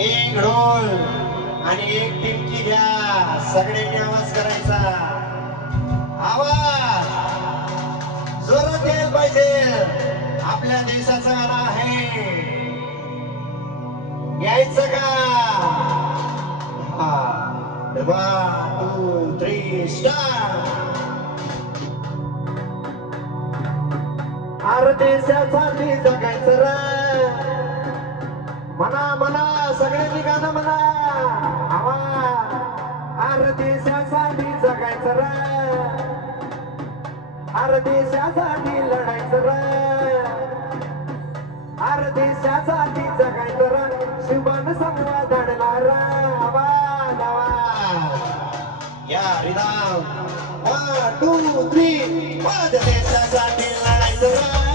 एक ढोल आणि एक टिमकी घ्या, सगळ्यांनी आवाज करायचा. आवाज जोरात यायला पाहिजे. आपल्या देशाचं गाणं आहे, यायचं का? 1 2 3 स्टार्ट. अरे देशासाठी जगायचं रे, म्हणा म्हणा सगळ्यांनी गाणं म्हणा. आवाज. अरे देशासाठी जगायचं रे, अरे देशासाठी लढायचं रे, अरे देशासाठी जगायचं रे, शिवबान संवाद आणणार. आवाज आवाज या रिदाम. 1 2 3 माझ्या देशासाठी लढायचं रे.